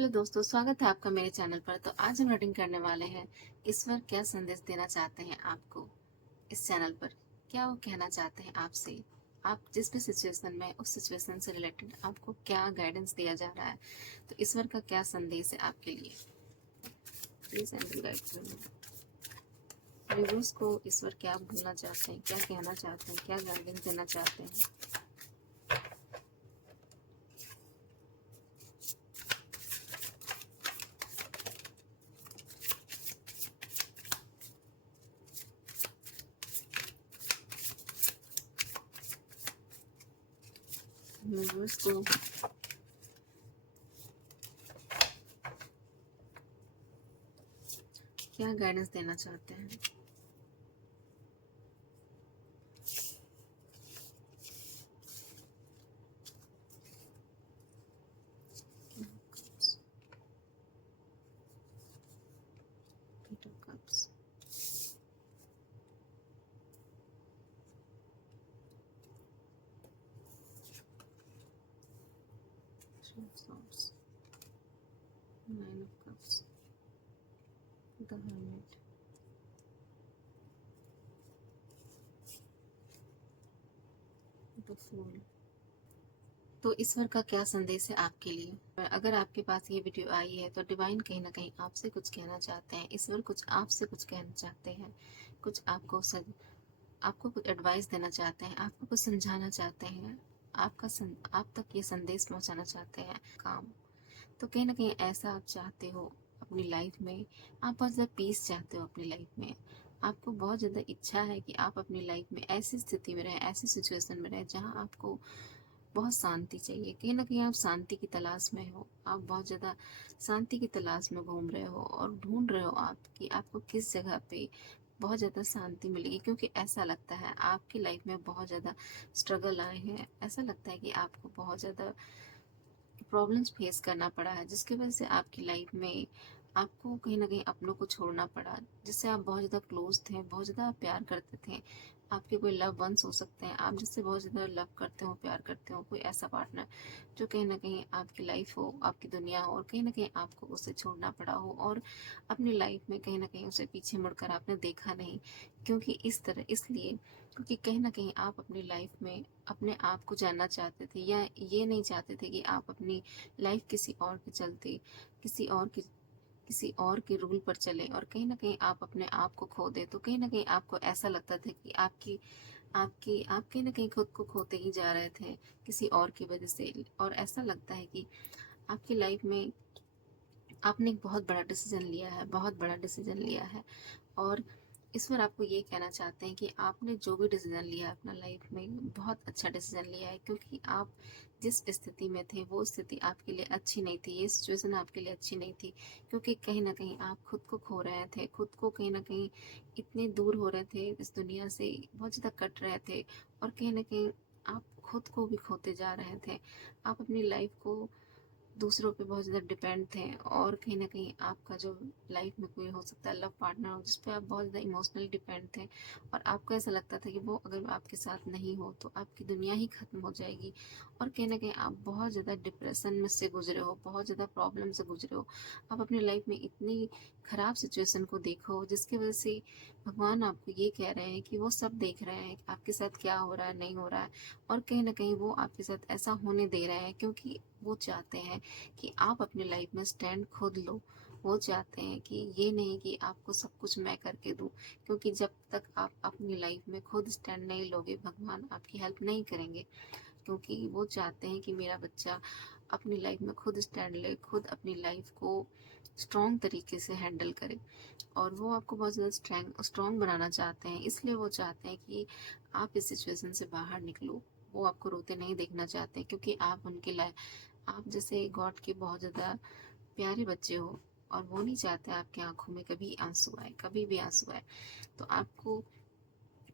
Hello दोस्तों, स्वागत है आपका मेरे चैनल पर। तो आज हम रीडिंग करने वाले हैं ईश्वर क्या संदेश देना चाहते हैं आपको इस चैनल पर। क्या वो कहना चाहते हैं आपसे, आप जिस भी सिचुएशन में उस सिचुएशन से रिलेटेड आपको क्या गाइडेंस दिया जा रहा है। तो ईश्वर का क्या संदेश है आपके लिए, प्लीज एंजल गाइड व्यूअर्स को ईश्वर क्या बोलना चाहते हैं, क्या कहना चाहते हैं, क्या गाइडेंस देना चाहते हैं। व्यूअर्स को क्या गाइडेंस देना चाहते हैं। Eight of Cups. Three of Swords. Nine of Cups. The Hermit. The Fool. तो ईश्वर का क्या संदेश है आपके लिए। अगर आपके पास ये वीडियो आई है तो डिवाइन कहीं ना कहीं आपसे कुछ कहना चाहते हैं। ईश्वर कुछ आपसे कुछ कहना चाहते हैं, कुछ आपको कुछ एडवाइस देना चाहते हैं, आपको कुछ समझाना चाहते हैं, आप तक ये संदेश पहुंचाना चाहते हैं काम। तो कहीं ना कहीं ऐसा आप चाहते हो अपनी लाइफ में। आप बहुत ज़्यादा पीस चाहते हो अपनी लाइफ में। आपको बहुत ज़्यादा इच्छा है कि आप अपनी लाइफ में ऐसी स्थिति में रहें, ऐसी सिचुएशन में रहें जहाँ आपको बहुत शांति चाहिए। कहीं ना कहीं आप शांति की तलाश में हो, आप बहुत ज़्यादा शांति की तलाश में घूम रहे हो और ढूंढ रहे हो आप कि आपको किस जगह पे बहुत ज़्यादा शांति मिलेगी। क्योंकि ऐसा लगता है आपकी लाइफ में बहुत ज़्यादा स्ट्रगल आए हैं, ऐसा लगता है कि आपको बहुत ज़्यादा प्रॉब्लम्स फेस करना पड़ा है, जिसकी वजह से आपकी लाइफ में आपको कहीं ना कहीं अपनों को छोड़ना पड़ा, जिससे आप बहुत ज़्यादा क्लोज थे, बहुत ज़्यादा आप प्यार करते थे। आपके कोई लव वंस हो सकते हैं, आप जिससे बहुत ज़्यादा लव करते हो, प्यार करते हो, कोई ऐसा पार्टनर जो कहीं ना कहीं आपकी लाइफ हो, आपकी दुनिया हो, और कहीं ना कहीं आपको उसे छोड़ना पड़ा हो, और अपनी लाइफ में कहीं ना कहीं उसे पीछे मुड़कर आपने देखा नहीं। क्योंकि इसलिए क्योंकि कहीं ना कहीं आप अपनी लाइफ में अपने आप को जानना चाहते थे, या ये नहीं चाहते थे कि आप अपनी लाइफ किसी और के चलते, किसी और की किसी और के रूल पर चले, और कहीं ना कहीं आप अपने आप को खो दे। तो कहीं ना कहीं आपको ऐसा लगता था कि आप कहीं ना कहीं खुद को खोते ही जा रहे थे किसी और की वजह से। और ऐसा लगता है कि आपकी लाइफ में आपने एक बहुत बड़ा डिसीजन लिया है, बहुत बड़ा डिसीजन लिया है। और ईश्वर आपको ये कहना चाहते हैं कि आपने जो भी डिसीजन लिया अपना लाइफ में, बहुत अच्छा डिसीजन लिया है। क्योंकि आप जिस स्थिति में थे वो स्थिति आपके लिए अच्छी नहीं थी, ये सिचुएशन आपके लिए अच्छी नहीं थी। क्योंकि कहीं ना कहीं आप खुद को खो रहे थे, खुद को कहीं ना कहीं इतने दूर हो रहे थे इस दुनिया से, बहुत ज़्यादा कट रहे थे, और कहीं ना कहीं आप खुद को भी खोते जा रहे थे। आप अपनी लाइफ को दूसरों पे बहुत ज़्यादा डिपेंड थे, और कहीं ना कहीं आपका जो लाइफ में कोई हो सकता है लव पार्टनर हो जिस पे आप बहुत ज़्यादा इमोशनली डिपेंड थे, और आपको ऐसा लगता था कि वो अगर आपके साथ नहीं हो तो आपकी दुनिया ही ख़त्म हो जाएगी। और कहीं ना कहीं आप बहुत ज़्यादा डिप्रेशन में से गुजरे हो, बहुत ज़्यादा प्रॉब्लम से गुजरे हो। आप अपनी लाइफ में इतनी ख़राब सिचुएशन को देखो जिसकी वजह से भगवान आपको ये कह रहे हैं कि वो सब देख रहे हैं कि आपके साथ क्या हो रहा है, नहीं हो रहा है। और कहीं ना कहीं वो आपके साथ ऐसा होने दे रहे हैं क्योंकि वो चाहते हैं कि आप अपनी लाइफ में स्टैंड खुद लो। वो चाहते हैं कि ये नहीं कि आपको सब कुछ मैं करके दूं। क्योंकि जब तक आप अपनी लाइफ में खुद स्टैंड नहीं लोगे, भगवान आपकी हेल्प नहीं करेंगे। क्योंकि वो चाहते हैं कि मेरा बच्चा अपनी लाइफ में खुद स्टैंड ले, खुद अपनी लाइफ को स्ट्रॉन्ग तरीके से हैंडल करे। और वो आपको बहुत ज़्यादा स्ट्रॉन्ग बनाना चाहते हैं। इसलिए वो चाहते हैं कि आप इस सिचुएशन से बाहर निकलो। वो आपको रोते नहीं देखना चाहते, क्योंकि आप उनके लाइफ, आप जैसे गॉड के बहुत ज़्यादा प्यारे बच्चे हो, और वो नहीं चाहते आपकी आंखों में कभी आंसू आए, कभी भी आंसू आए। तो आपको,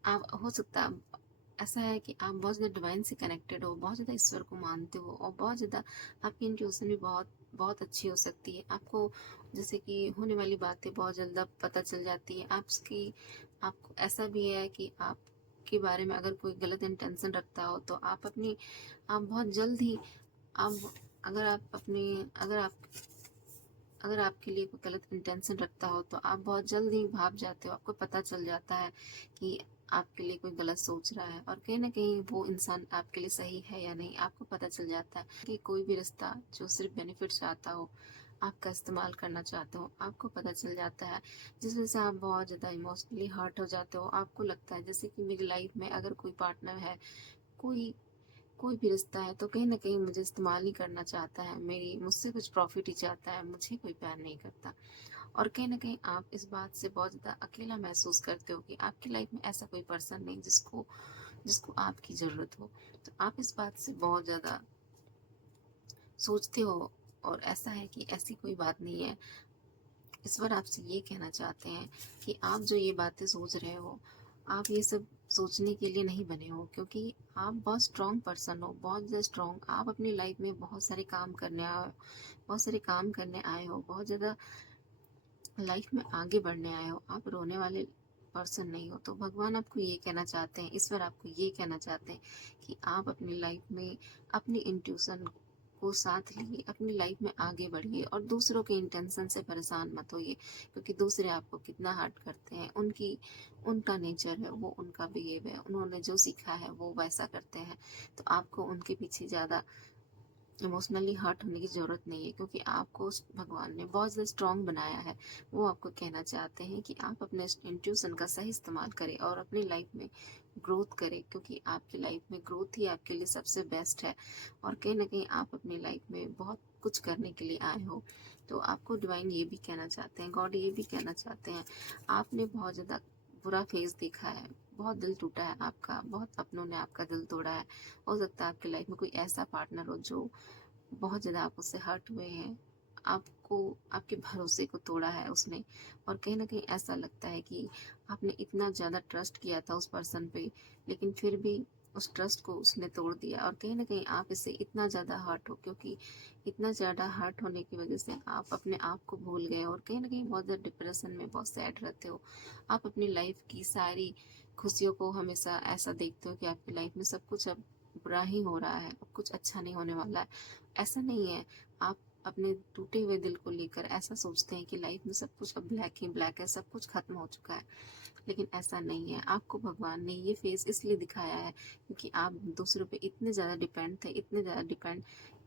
आप हो सकता है ऐसा है कि आप बहुत ज़्यादा डिवाइन से कनेक्टेड हो, बहुत ज़्यादा ईश्वर को मानते हो, और बहुत ज़्यादा आपकी इंट्यूशन भी बहुत बहुत अच्छी हो सकती है। आपको जैसे कि होने वाली बातें बहुत जल्द पता चल जाती है आपको ऐसा भी है कि आपके बारे में अगर कोई गलत इंटेंशन रखता हो तो आप बहुत जल्द ही, आप अगर आप अपनी अगर आप अगर आपके लिए कोई गलत इंटेंशन रखता हो तो आप बहुत जल्दी भाग जाते हो, आपको पता चल जाता है कि आपके लिए कोई गलत सोच रहा है, और कहीं ना कहीं वो इंसान आपके लिए सही है या नहीं आपको पता चल जाता है। कि कोई भी रिश्ता जो सिर्फ बेनिफिट चाहता हो, आपका इस्तेमाल करना चाहते हो, आपको पता चल जाता है, जिस वजह से आप बहुत ज़्यादा इमोशनली हर्ट हो जाते हो। आपको लगता है जैसे कि मेरी लाइफ में अगर कोई पार्टनर है, कोई कोई भी रिश्ता है, तो कहीं ना कहीं मुझे इस्तेमाल ही करना चाहता है, मेरी मुझसे कुछ प्रॉफिट ही चाहता है, मुझे कोई प्यार नहीं करता। और कहीं ना कहीं आप इस बात से बहुत ज़्यादा अकेला महसूस करते हो कि आपकी लाइफ में ऐसा कोई पर्सन नहीं जिसको जिसको आपकी ज़रूरत हो। तो आप इस बात से बहुत ज़्यादा सोचते हो, और ऐसा है कि ऐसी कोई बात नहीं है। इस बार आपसे ये कहना चाहते हैं कि आप जो ये बातें सोच रहे हो, आप ये सब सोचने के लिए नहीं बने हो, क्योंकि आप बहुत स्ट्रॉन्ग पर्सन हो, बहुत ज़्यादा स्ट्रॉन्ग। आप अपनी लाइफ में बहुत सारे काम करने आए हो, बहुत सारे काम करने आए हो, बहुत ज़्यादा लाइफ में आगे बढ़ने आए हो। आप रोने वाले पर्सन नहीं हो। तो भगवान आपको ये कहना चाहते हैं, ईश्वर आपको ये कहना चाहते हैं कि आप अपनी लाइफ में अपनी इंट्यूशन को साथ लिए अपनी लाइफ में आगे बढ़िए, और दूसरों के इंटेंशन से परेशान मत होइए, क्योंकि दूसरे आपको कितना हर्ट करते हैं, उनका नेचर है वो, उनका बिहेव है, उन्होंने जो सीखा है वो वैसा करते हैं। तो आपको उनके पीछे ज़्यादा इमोशनली हर्ट होने की ज़रूरत नहीं है, क्योंकि आपको भगवान ने बहुत ज़्यादा स्ट्रॉन्ग बनाया है। वो आपको कहना चाहते हैं कि आप अपने इंट्यूशन का सही इस्तेमाल करें और अपनी लाइफ में ग्रोथ करें, क्योंकि आपकी लाइफ में ग्रोथ ही आपके लिए सबसे बेस्ट है। और कहीं ना कहीं आप अपनी लाइफ में बहुत कुछ करने के लिए आए हो। तो आपको डिवाइन ये भी कहना चाहते हैं, गॉड ये भी कहना चाहते हैं, आपने बहुत ज़्यादा बुरा फेस देखा है, बहुत दिल टूटा है आपका, बहुत अपनों ने आपका दिल तोड़ा है। हो सकता है आपकी लाइफ में कोई ऐसा पार्टनर हो जो बहुत ज़्यादा आप उससे हर्ट हुए हैं, आपको आपके भरोसे को तोड़ा है उसने। और कहीं ना कहीं ऐसा लगता है कि आपने इतना ज़्यादा ट्रस्ट किया था उस पर्सन पे, लेकिन फिर भी उस ट्रस्ट को उसने तोड़ दिया, और कहीं ना कहीं आप इससे इतना ज़्यादा हर्ट हो, क्योंकि इतना ज़्यादा हर्ट होने की वजह से आप अपने आप को भूल गए, और कहीं ना कहीं बहुत ज़्यादा डिप्रेशन में बहुत सैड रहते हो। आप अपनी लाइफ की सारी खुशियों को हमेशा ऐसा देखते हो कि आपकी लाइफ में सब कुछ अब बुरा ही हो रहा है, अब कुछ अच्छा नहीं होने वाला है। ऐसा नहीं है। आप अपने टूटे हुए दिल को लेकर ऐसा सोचते हैं कि लाइफ में सब कुछ अब ब्लैक ही ब्लैक है, सब कुछ खत्म हो चुका है, लेकिन ऐसा नहीं है। आपको भगवान ने ये फेस इसलिए दिखाया है क्योंकि आप दूसरों पे इतने ज़्यादा डिपेंड थे, इतने ज़्यादा डिपेंड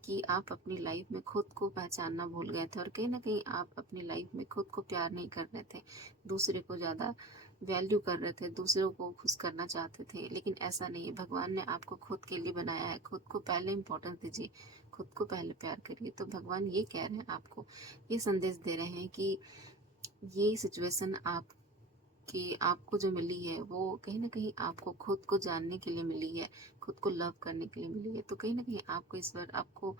कि आप अपनी लाइफ में खुद को पहचानना भूल गए थे, और कहीं ना कहीं आप अपनी लाइफ में खुद को प्यार नहीं कर रहे थे, दूसरे को ज़्यादा वैल्यू कर रहे थे, दूसरों को खुश करना चाहते थे। लेकिन ऐसा नहीं है, भगवान ने आपको खुद के लिए बनाया है, खुद को पहले इम्पोर्टेंस दीजिए, खुद को पहले प्यार करिए। तो भगवान ये कह रहे हैं, आपको ये संदेश दे रहे हैं कि ये सिचुएशन कि आपको जो मिली है वो कहीं ना कहीं आपको खुद को जानने के लिए मिली है, खुद को लव करने के लिए मिली है। तो कहीं ना कहीं आपको इस बार आपको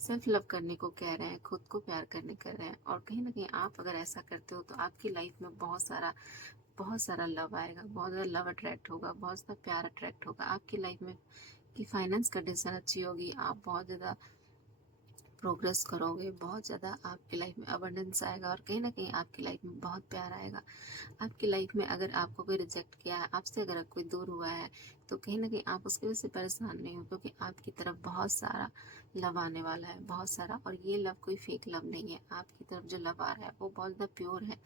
सेल्फ लव करने को कह रहे हैं, खुद को प्यार करने कर रहे हैं। और कहीं ना कहीं आप अगर ऐसा करते हो तो आपकी लाइफ में बहुत सारा लव आएगा, बहुत ज़्यादा लव अट्रैक्ट होगा, बहुत ज़्यादा प्यार अट्रैक्ट होगा आपकी लाइफ में। कि फाइनेंस कंडीशन अच्छी होगी, आप बहुत ज़्यादा प्रोग्रेस करोगे, बहुत ज़्यादा आपकी लाइफ में अबंडेंस आएगा, और कहीं ना कहीं आपकी लाइफ में बहुत प्यार आएगा। आपकी लाइफ में अगर आपको कोई रिजेक्ट किया है, आपसे अगर कोई दूर हुआ है, तो कहीं ना कहीं आप उसकी वजह से परेशान नहीं हो, क्योंकि आपकी तरफ बहुत सारा लव आने वाला है, बहुत सारा। और ये लव कोई फेक लव नहीं है, आपकी तरफ जो लव आ रहा है वो बहुत ज़्यादा प्योर है,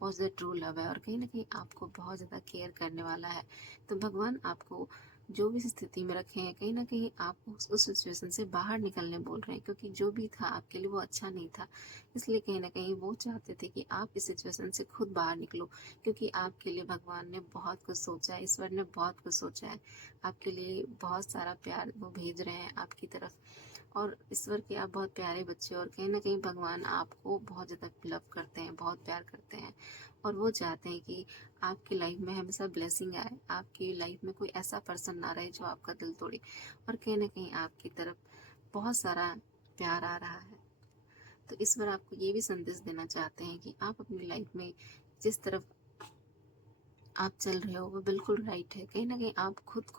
बहुत ज़्यादा ट्रू लव है, और कहीं ना कहीं आपको बहुत ज़्यादा केयर करने वाला है। तो भगवान आपको जो भी स्थिति में रखे हैं, कहीं ना कहीं आपको उस सिचुएशन से बाहर निकलने बोल रहे हैं, क्योंकि जो भी था आपके लिए वो अच्छा नहीं था। इसलिए कहीं ना कहीं वो चाहते थे कि आप इस सिचुएशन से खुद बाहर निकलो, क्योंकि आपके लिए भगवान ने बहुत कुछ सोचा है, ईश्वर ने बहुत कुछ सोचा है। आपके लिए बहुत सारा प्यार वो भेज रहे हैं आपकी तरफ, और ईश्वर के आप बहुत प्यारे बच्चे हो, और कहीं ना कहीं भगवान आपको बहुत ज़्यादा लव करते हैं, बहुत प्यार करते हैं। और वो चाहते हैं कि आपकी लाइफ में हमेशा ब्लेसिंग आए, आपकी लाइफ में कोई ऐसा पर्सन ना रहे जो आपका दिल तोड़े, और कहीं ना कहीं आपकी तरफ बहुत सारा प्यार आ रहा है। तो ईश्वर आपको ये भी संदेश देना चाहते हैं कि आप अपनी लाइफ में जिस तरफ आप चल रहे हो वो बिल्कुल राइट है। कहीं ना कहीं आप खुद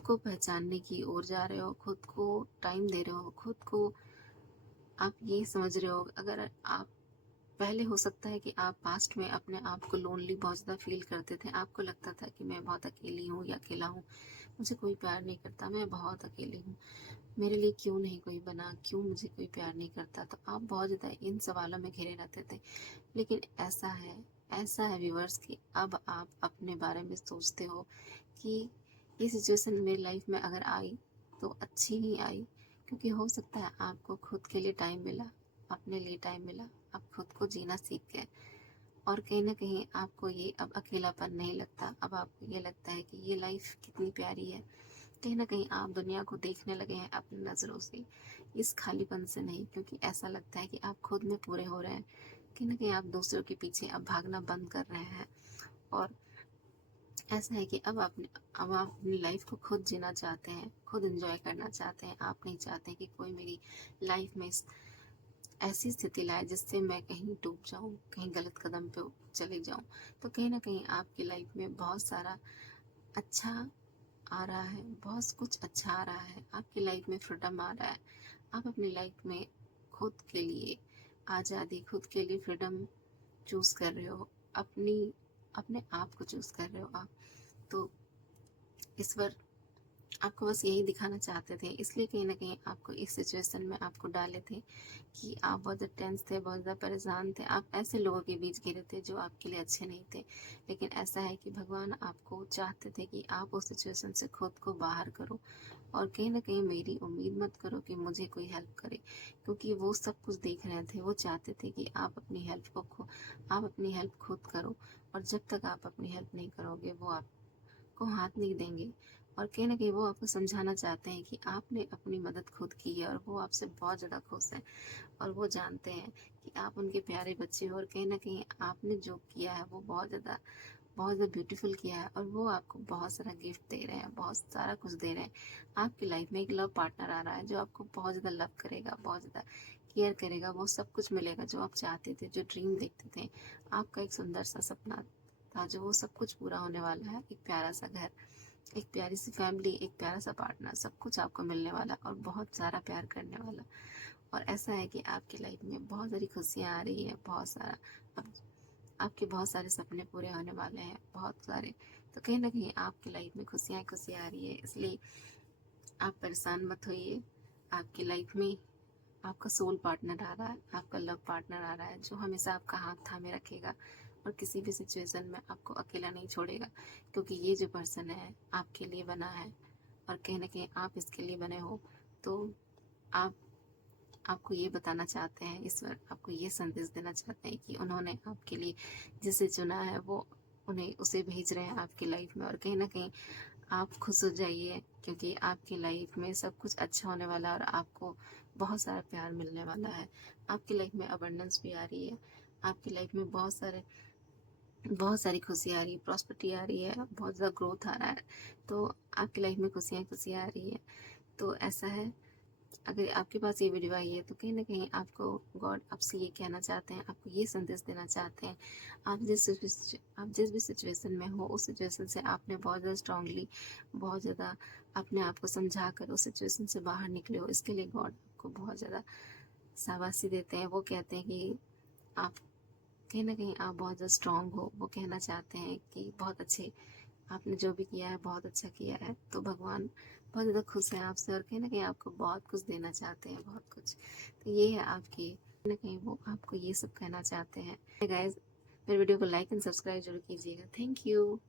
को पहचानने की ओर जा रहे हो, खुद को टाइम दे रहे हो, खुद को आप ये समझ रहे हो। अगर आप पहले हो सकता है कि आप पास्ट में अपने आप को लोनली बहुत ज़्यादा फील करते थे, आपको लगता था कि मैं बहुत अकेली हूँ या अकेला हूँ, मुझे कोई प्यार नहीं करता, मैं बहुत अकेली हूँ, मेरे लिए क्यों नहीं कोई बना, क्यों मुझे कोई प्यार नहीं करता। तो आप बहुत ज़्यादा इन सवालों में घिरे रहते थे। लेकिन ऐसा है व्यूअर्स कि अब आप अपने बारे में सोचते हो कि ये सिचुएशन मेरी लाइफ में अगर आई तो अच्छी ही आई, क्योंकि हो सकता है आपको खुद के लिए टाइम मिला, अपने लिए टाइम मिला, आप खुद को जीना सीख गए, और कहीं ना कहीं आपको ये अब अकेलापन नहीं लगता। अब आपको ये लगता है कि ये लाइफ कितनी प्यारी है। कहीं ना कहीं आप दुनिया को देखने लगे हैं अपनी नज़रों से, इस खालीपन से नहीं, क्योंकि ऐसा लगता है कि आप खुद में पूरे हो रहे हैं। कहीं ना कहीं आप दूसरों के पीछे अब भागना बंद कर रहे हैं, और ऐसा है कि अब आप अपनी लाइफ को खुद जीना चाहते हैं, खुद एंजॉय करना चाहते हैं। आप नहीं चाहते कि कोई मेरी लाइफ में ऐसी स्थिति लाए जिससे मैं कहीं डूब जाऊं, कहीं गलत कदम पे चले जाऊं। तो कहीं ना कहीं आपकी लाइफ में बहुत सारा अच्छा आ रहा है, बहुत कुछ अच्छा आ रहा है, आपकी लाइफ में फ्रीडम आ रहा है। आप अपनी लाइफ में खुद के लिए आज़ादी, खुद के लिए फ्रीडम चूज़ कर रहे हो, अपने आप को चूज़ कर रहे हो आप। तो इस बार आपको बस यही दिखाना चाहते थे, इसलिए कहीं ना कहीं आपको इस सिचुएशन में आपको डाले थे कि आप बहुत ज़्यादा टेंस थे, बहुत ज़्यादा परेशान थे, आप ऐसे लोगों के बीच घिरे थे जो आपके लिए अच्छे नहीं थे। लेकिन ऐसा है कि भगवान आपको चाहते थे कि आप उस सिचुएशन से खुद को बाहर करो, और कहीं ना कहीं मेरी उम्मीद मत करो कि मुझे कोई हेल्प करे, क्योंकि वो सब कुछ देख रहे थे। वो चाहते थे कि आप अपनी हेल्प खुद करो, और जब तक आप अपनी हेल्प नहीं करोगे वो आपको हाथ नहीं देंगे। और कहीं ना कहीं वो आपको समझाना चाहते हैं कि आपने अपनी मदद खुद की है, और वो आपसे बहुत ज़्यादा खुश हैं, और वो जानते हैं कि आप उनके प्यारे बच्चे हो, और कहीं ना कहीं आपने जो किया है वो बहुत ज़्यादा ब्यूटीफुल किया है, और वो आपको बहुत सारा गिफ्ट दे रहे हैं, बहुत सारा कुछ दे रहे हैं। आपकी लाइफ में एक लव पार्टनर आ रहा है जो आपको बहुत ज़्यादा लव करेगा, बहुत ज़्यादा केयर करेगा, वो सब कुछ मिलेगा जो आप चाहते थे, जो ड्रीम देखते थे। आपका एक सुंदर सा सपना था, जो वो सब कुछ पूरा होने वाला है। एक प्यारा सा घर, एक प्यारी सी फैमिली, एक प्यारा सा पार्टनर, सब कुछ आपको मिलने वाला, और बहुत सारा प्यार करने वाला। और ऐसा है कि आपकी लाइफ में बहुत सारी खुशियाँ आ रही है, बहुत सारा अब आपके बहुत सारे सपने पूरे होने वाले हैं, बहुत सारे। तो कहीं ना कहीं आपकी लाइफ में खुशियाँ खुशियाँ आ रही है, इसलिए आप परेशान मत होइए। आपकी लाइफ में आपका सोल पार्टनर आ रहा है, आपका लव पार्टनर आ रहा है, जो हमेशा आपका हाथ थामे रखेगा, और किसी भी सिचुएशन में आपको अकेला नहीं छोड़ेगा, क्योंकि ये जो पर्सन है आपके लिए बना है, और कहीं ना कहीं आप इसके लिए बने हो। तो आप आपको ये बताना चाहते हैं, ईश्वर आपको ये संदेश देना चाहते हैं कि उन्होंने आपके लिए जिसे चुना है वो उन्हें उसे भेज रहे हैं आपकी लाइफ में। और कहीं ना कहीं आप खुश हो जाइए, क्योंकि आपकी लाइफ में सब कुछ अच्छा होने वाला है, और आपको बहुत सारा प्यार मिलने वाला है। आपकी लाइफ में अबंडेंस भी आ रही है, आपकी लाइफ में बहुत सारी खुशी आ रही है, प्रॉस्पेरिटी आ रही है, बहुत ज़्यादा ग्रोथ आ रहा है। तो आपकी लाइफ में खुशियाँ खुशियाँ आ रही है। तो ऐसा है, अगर आपके पास ये वीडियो आई है तो कहीं ना कहीं आपको गॉड आपसे ये कहना चाहते हैं, आपको ये संदेश देना चाहते हैं। आप जिस भी सिचुएशन में हो, उस सिचुएशन से आपने बहुत ज़्यादा स्ट्रांगली, बहुत ज़्यादा अपने आप को समझा कर उस सिचुएशन से बाहर निकले हो। इसके लिए गॉड आपको बहुत ज़्यादा शाबाशी देते हैं। वो कहते हैं कि आप कहीं ना कहीं आप बहुत ज़्यादा स्ट्रांग हो। वो कहना चाहते हैं कि बहुत अच्छे, आपने जो भी किया है बहुत अच्छा किया है। तो भगवान बहुत ज़्यादा खुश हैं आपसे, और कहीं ना कहीं आपको बहुत कुछ देना चाहते हैं, बहुत कुछ। तो ये है आपकी, कहीं ना कहीं वो आपको ये सब कहना चाहते हैं। गाइस, मेरे वीडियो को लाइक एंड सब्सक्राइब जरूर कीजिएगा। Thank you.